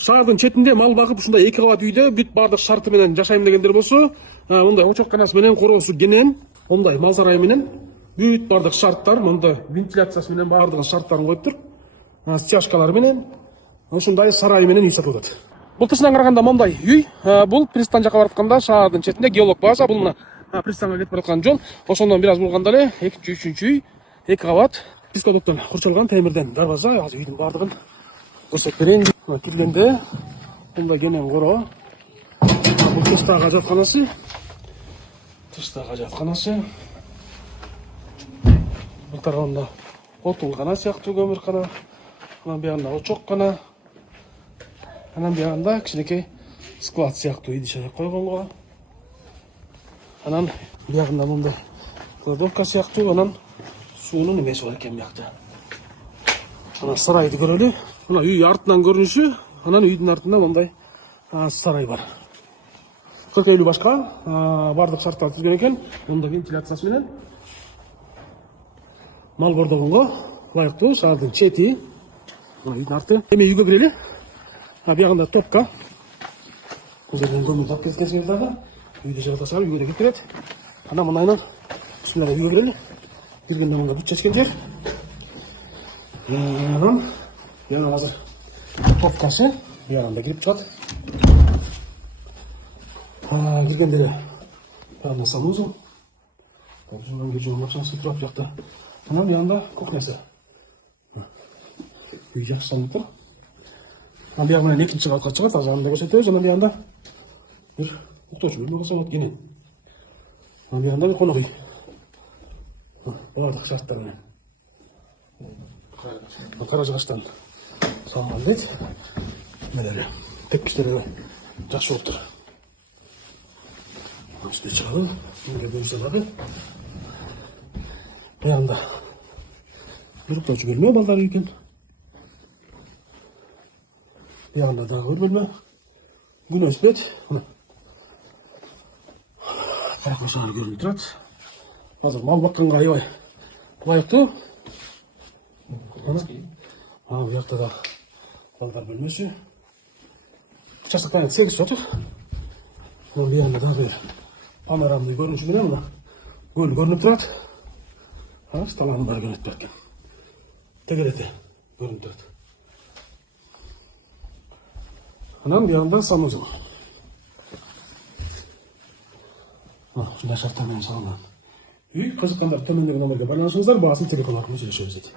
Шаардын четинде мал багып ушундай 2 кабат үйдө бүт баардык шарты менен жашайм дегендер болсо, мындай очокканасы менен, короосу кенен, мындай мал сарайы менен бүт баардык шарттар, мындай вентиляциясы менен баардык шарттарын коюптур. Стяжкалары менен ушундай сарай менен үй сатып атат. Былтырсынан караганда мындай үй, бул пристань жака баратканда шаардын четинде геолог база, бул мына пристанга кетип бараткан жол. Ошондон бир аз бурганда эле 2-3 үй, 2 кабат пескодоктон курчалган темирден дарбаза. Азыр үйдүн баардыгын көрсөтүп берейин. Киргенде мындай кенен коро. Бул тыштагы ажатканасы. Тыштагы ажатканасы. Бул тарабында отулгана сыяктуу көмүркана. Анан биягында очоккана. Анан биягында кичинекей склад сыяктуу идиш аяк койгонго. Анан биягында мындай кладовка сыяктуу, анан суунун эмеси бар экен биякта. Анан сарайды көрөлү. Мына үй артынан көрүнүшү, анан үйдүн артында мындай сарай бар. Көркөйлүү башка, бардык шарттар түзгөн экен. Мында вентиляциясы менен мал бордогонго ылайыктуу шаардын чети. Мына үйдүн арты. Эми үйгө кирели. Биягында топка. Көзөрдөн көмүр тап кеткенсиңер дагы. Үйдө жагата салып үйгө да кетирет. Анан мындайынан бисмилла үйгө кирели. Киргенде мында бүт чечкен жер. Анан яна азыр топкасы биягында кирип чыгат. Киргенде эле биягында санузел. Ошондон кийин машинасы турат биякта. Анан биягында кухнясы. Үй жакшы салынып тур. Анан бияк менен экинчи кабатка чыгат, азыр аны да көрсөтөбүз. Анан биягында бир уктоочу бөлмө салат кенен. Анан биягында бир конок үй. Баардык шарттар менен. Кара жыгачтан салынган дейт. Мына тепкичтери жакшы болуптур. Үстүнө чыгабы, мындай бөлмө дагы. Биягында бир уктоочу бөлмө, балдар үй экен. Биягында дагы бир бөлмө. Күнөс бет. Каракол шаары көрүнүп турат. Азыр мал бакканга аябай ылайыктуу. Биякта да балдар бөлмөсү. Участок менен 8 сотук. Анан биягында дагы панорамный көрүнүшү менен мына көл көрүнүп турат. Сталанын баары көрүнүп турат экен. Тегерети көрүнүп турат. Анан биягында санузел. Ушундай шарттар менен салынган үй. Кызыккандар төмөндөгү номерге байланышыңыздар, баасын телефон аркылуу сүйлөшөбүз дейт.